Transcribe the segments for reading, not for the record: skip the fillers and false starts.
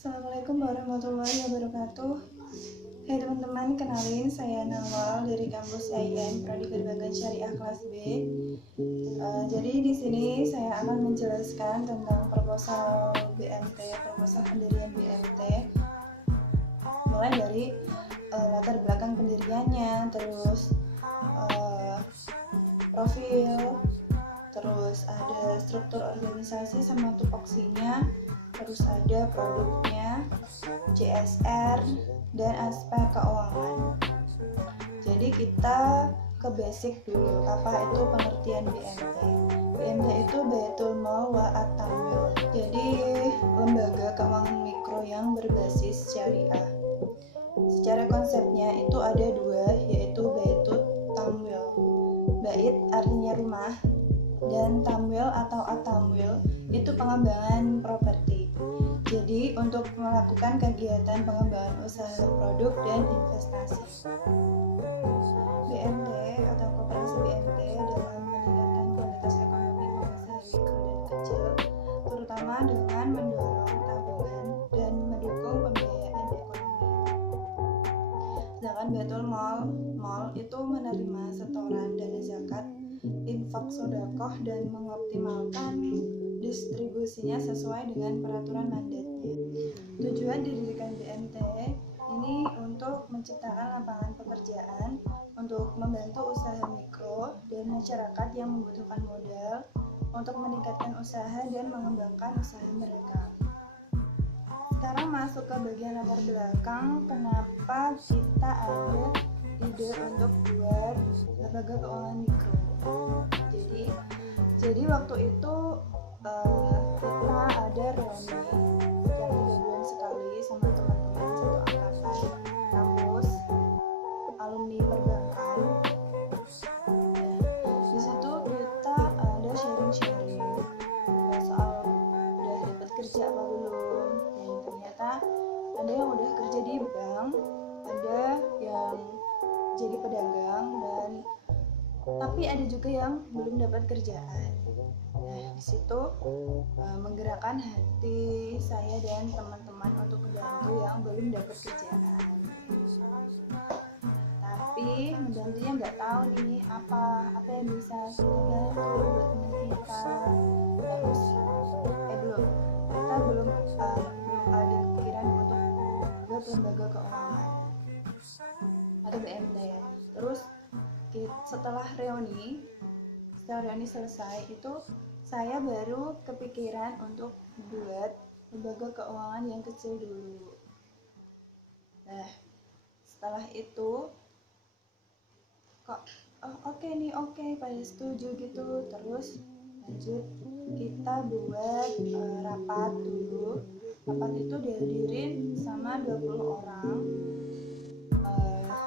Assalamualaikum warahmatullahi wabarakatuh. Hai teman-teman, kenalin saya Nawal dari kampus IAIN Prodi Perbankan Syariah kelas B. Jadi di sini saya akan menjelaskan tentang proposal BMT, proposal pendirian BMT. Mulai dari latar belakang pendiriannya, terus profil, terus ada struktur organisasi sama tupoksinya, terus ada produknya, CSR, dan aspek keuangan. Jadi kita ke basic dulu, apa itu pengertian BMT. BMT itu Baitul Mal wa At-Tamwil, jadi lembaga keuangan mikro yang berbasis syariah. Secara konsepnya itu ada dua, yaitu Baitul Tamwil. Bait artinya rumah, dan tamwil atau at-tamwil itu pengembangan properti. Jadi untuk melakukan kegiatan pengembangan usaha produk dan investasi. BMT atau koperasi BMT dalam meningkatkan kualitas ekonomi pengusaha mikro dan kecil, terutama dengan mendorong tabungan dan mendukung pembiayaan ekonomi. Sedangkan Baitul Mal itu menerima setoran dana zakat, infak sedekah, dan mengoptimalkan distribusinya sesuai dengan peraturan mandatnya. Tujuan didirikan BMT ini untuk menciptakan lapangan pekerjaan, untuk membantu usaha mikro dan masyarakat yang membutuhkan modal untuk meningkatkan usaha dan mengembangkan usaha mereka. Sekarang masuk ke bagian latar belakang, kenapa kita ada ide untuk buat lembaga keuangan mikro. Jadi waktu itu kita ada reuni setiap 3 bulan sekali sama teman-teman satu angkatan kampus alumni perbankan. Di situ kita ada sharing soal udah dapat kerja apa belum, dan ternyata ada yang udah kerja di bank, ada yang jadi pedagang, dan tapi ada juga yang belum dapat kerjaan. Nah, di situ menggerakkan hati saya dan teman-teman untuk membantu yang belum dapat kerjaan. Tapi membantunya nggak tahu nih apa yang bisa kita bantu buat teman kita. Terus kita belum ada pikiran untuk buat lembaga keuangan atau BMT. Terus setelah reuni selesai itu saya baru kepikiran untuk buat lembaga keuangan yang kecil dulu. Nah, setelah itu kok oke pada setuju gitu. Terus lanjut kita buat rapat dulu. Rapat itu dihadirin sama 20 orang,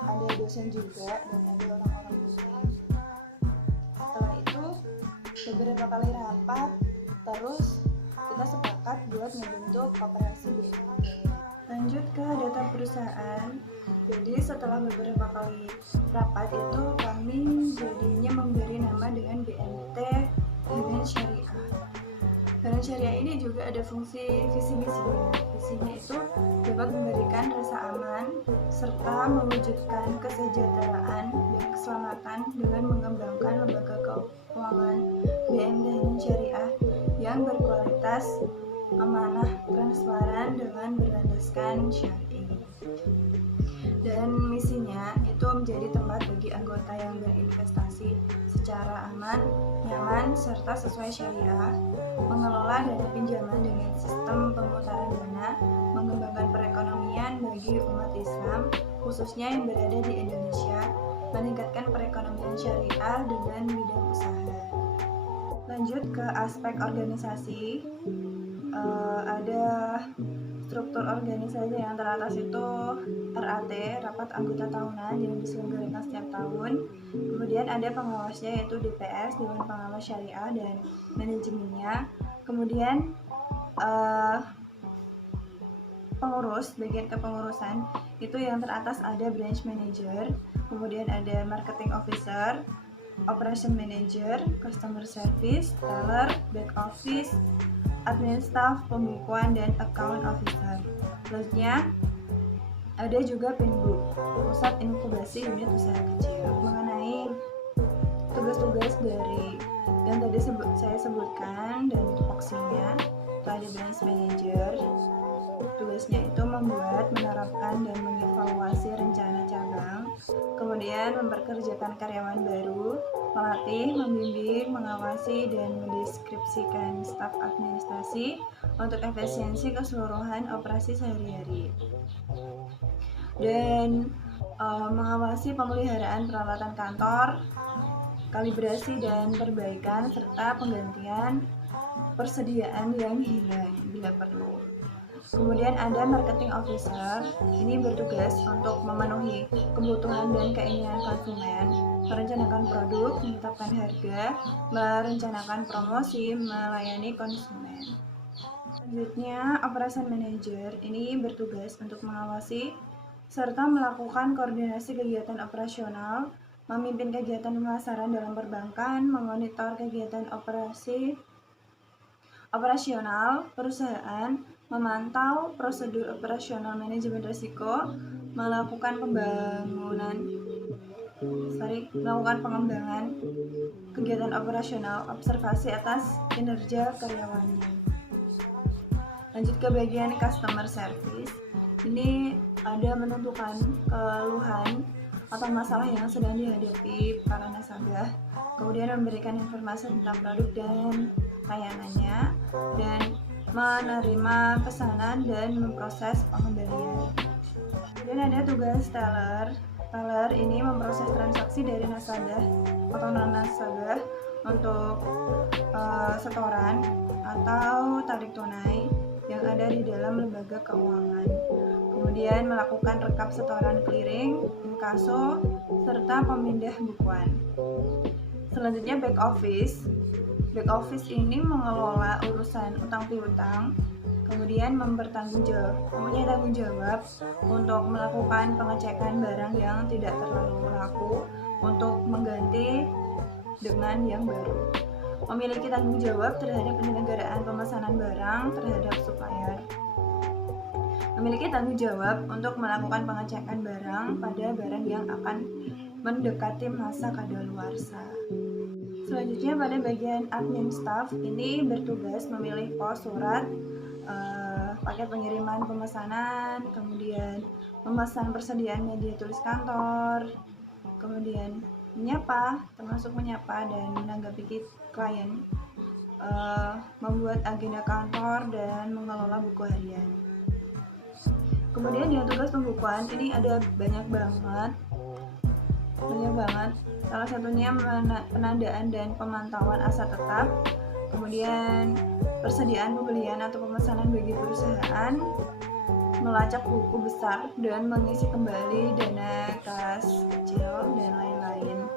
ada dosen juga dan ada orang-orang penting. Setelah itu beberapa kali rapat, terus kita sepakat buat membentuk koperasi BMT. Lanjut ke data perusahaan. Jadi setelah beberapa kali rapat itu kami jadinya memberi nama dengan BMT Badan Syariah. Badan Syariah ini juga ada fungsi visi-misinya. Visinya itu dapat memberikan rasa aman serta mewujudkan kesejahteraan dan keselamatan dengan mengembangkan lembaga keuangan BMT dan Syariah yang berkualitas, amanah, transparan dengan berlandaskan syar'i. Dan misinya itu menjadi tempat bagi anggota yang berinvestasi secara aman, nyaman, serta sesuai syariah, mengelola dana pinjaman dengan sistem pemutaran dana, mengembangkan perekonomian bagi umat Islam, khususnya yang berada di Indonesia, meningkatkan perekonomian syariah dengan bidang usaha. Lanjut ke aspek organisasi, ada struktur organisasi yang teratas itu RAT, rapat anggota tahunan yang diselenggarakan setiap tahun. Kemudian ada pengawasnya yaitu DPS, Dewan Pengawas Syariah, dan manajemennya. Kemudian pengurus, bagian kepengurusan itu yang teratas ada branch manager, kemudian ada marketing officer, operation manager, customer service, teller, back office, admin staff, pembukuan, dan account officer. Selanjutnya ada juga Pinbook, pusat inkubasi unit usaha kecil. Mengenai tugas-tugas dari yang tadi saya sebutkan dan tupoksinya, itu ada branch manager. Tugasnya itu membuat, menerapkan, dan mengevaluasi rencana cabang, kemudian memperkerjakan karyawan baru, melatih, membimbing, mengawasi, dan mendeskripsikan staf administrasi untuk efisiensi keseluruhan operasi sehari-hari, dan mengawasi pemeliharaan peralatan kantor, kalibrasi dan perbaikan, serta penggantian persediaan yang hilang bila perlu. Kemudian ada marketing officer, ini bertugas untuk memenuhi kebutuhan dan keinginan konsumen, merencanakan produk, menetapkan harga, merencanakan promosi, melayani konsumen. Selanjutnya, operation manager, ini bertugas untuk mengawasi serta melakukan koordinasi kegiatan operasional, memimpin kegiatan pemasaran dalam perbankan, memonitor kegiatan operasional perusahaan, memantau prosedur operasional manajemen risiko, melakukan pengembangan kegiatan operasional, observasi atas kinerja karyawannya. Lanjut ke bagian customer service. Ini ada menentukan keluhan atau masalah yang sedang dihadapi para nasabah, kemudian memberikan informasi tentang produk dan layanannya, dan menerima pesanan dan memproses pengembalian. Kemudian ada tugas teller. Teller ini memproses transaksi dari nasabah atau non-nasabah untuk setoran atau tarik tunai yang ada di dalam lembaga keuangan. Kemudian melakukan rekap setoran clearing, inkaso, serta pemindah bukuan. Selanjutnya back office. Back office ini mengelola urusan utang piutang, kemudian mempunyai tanggung jawab untuk melakukan pengecekan barang yang tidak terlalu laku untuk mengganti dengan yang baru. Memiliki tanggung jawab terhadap penyelenggaraan pemesanan barang terhadap supplier. Memiliki tanggung jawab untuk melakukan pengecekan barang pada barang yang akan mendekati masa kadaluarsa. Selanjutnya pada bagian admin staff, ini bertugas memilih pos surat, paket pengiriman pemesanan, kemudian memesan persediaan media tulis kantor, kemudian menyapa, termasuk menyapa dan menanggapi klien, membuat agenda kantor, dan mengelola buku harian. Kemudian yang tugas pembukuan ini ada banyak banget. Salah satunya penandaan dan pemantauan aset tetap, kemudian persediaan pembelian atau pemesanan bagi perusahaan, melacak buku besar dan mengisi kembali dana kas kecil, dan lain-lain.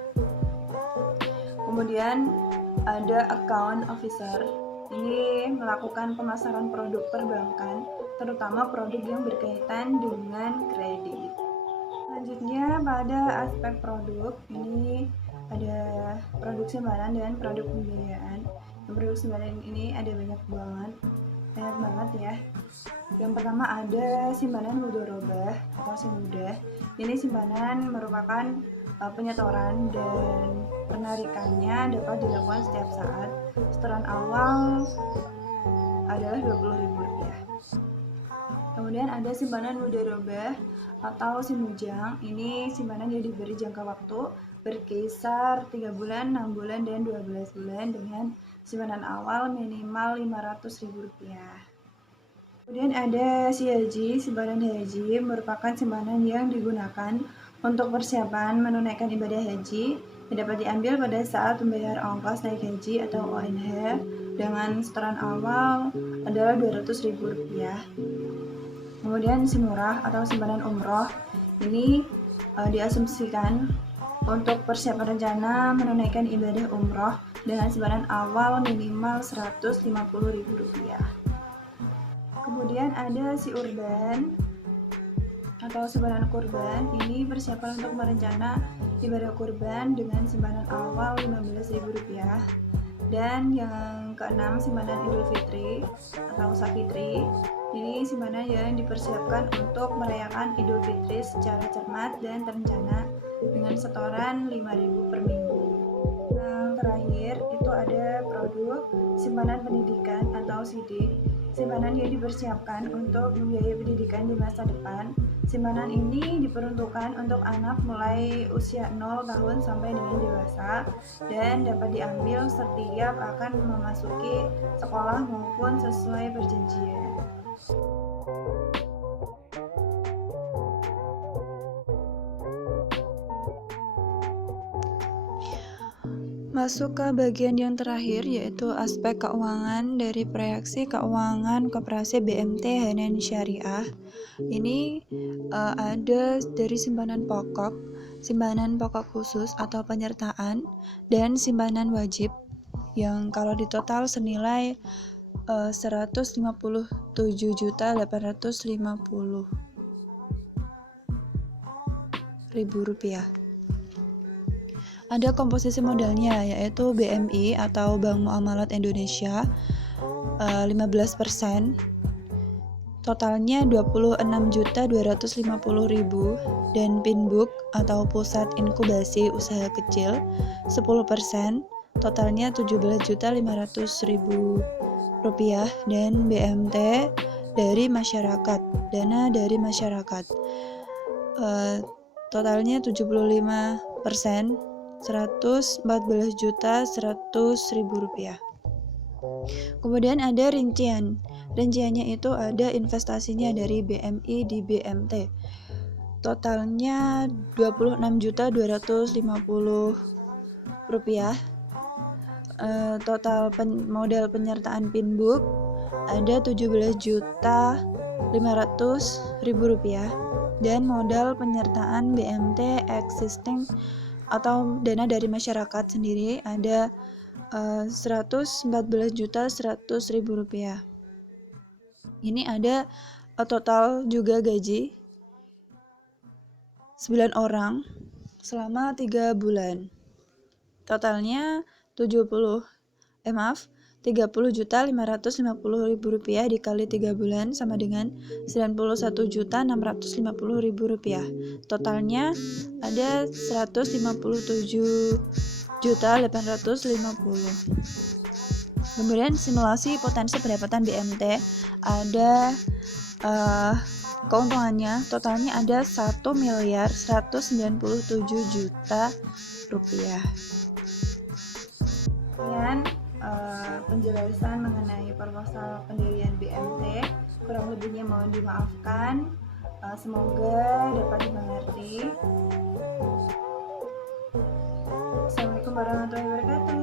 Kemudian ada account officer, ini melakukan pemasaran produk perbankan, terutama produk yang berkaitan dengan kredit. Selanjutnya pada aspek produk, ini ada produk simpanan dan produk pembiayaan. Produk simpanan ini ada banyak banget ya. Yang pertama ada simpanan mudharabah atau simudah. Ini simpanan merupakan penyetoran dan penarikannya dapat dilakukan setiap saat. Setoran awal adalah Rp20.000. Kemudian ada simpanan mudharabah atau simujang. Ini simpanan yang diberi jangka waktu berkisar 3 bulan, 6 bulan, dan 12 bulan dengan simpanan awal minimal Rp500.000. Kemudian ada sihaji. Simpanan haji merupakan simpanan yang digunakan untuk persiapan menunaikan ibadah haji yang dapat diambil pada saat membayar ongkos naik haji atau ONH dengan setoran awal adalah Rp200.000. Kemudian simurah atau simpanan umroh ini diasumsikan untuk persiapan rencana menunaikan ibadah umroh dengan simpanan awal minimal Rp150.000. Kemudian ada si urban atau simpanan kurban, ini persiapan untuk merencana ibadah kurban dengan simpanan awal Rp15.000. Dan yang keenam, simpanan Idul Fitri atau Sapitri. Jadi simpanan yang dipersiapkan untuk merayakan Idul Fitri secara cermat dan terencana dengan setoran 5.000 per minggu. Yang terakhir itu ada produk simpanan pendidikan atau SIDIK. Simpanan yang dipersiapkan untuk membiayai pendidikan di masa depan. Simpanan ini diperuntukkan untuk anak mulai usia 0 tahun sampai dengan dewasa dan dapat diambil setiap akan memasuki sekolah maupun sesuai perjanjian. Masuk ke bagian yang terakhir, yaitu aspek keuangan dari proyeksi keuangan Koperasi BMT Hanan Syariah. Ini ada dari simpanan pokok khusus atau penyertaan, dan simpanan wajib yang kalau ditotal senilai Rp157.850.000. Ada komposisi modalnya, yaitu BMI atau Bank Muamalat Indonesia 15%, totalnya 26.250.000, dan Pinbook atau Pusat Inkubasi Usaha Kecil 10%, totalnya 17.500.000 rupiah, dan BMT dari masyarakat, dana dari masyarakat totalnya 75%, 114.100.000 rupiah. Kemudian ada rinciannya itu ada investasinya dari BMI di BMT, totalnya 26.250.000 rupiah. Total modal penyertaan Pinbook ada 17.500.000 rupiah, dan modal penyertaan BMT existing atau dana dari masyarakat sendiri ada 114.100.000 rupiah. Ini ada total juga gaji 9 orang selama 3 bulan. Totalnya 30.550.000 rupiah dikali 3 bulan sama dengan 91.650.000 rupiah. Totalnya ada 157.850. Kemudian simulasi potensi pendapatan BMT ada keuntungannya, totalnya ada 1.197.000.000 rupiah. Kemudian penjelasan mengenai proposal pendirian BMT, kurang lebihnya mohon dimaafkan. Semoga dapat dimengerti. Assalamualaikum warahmatullahi wabarakatuh.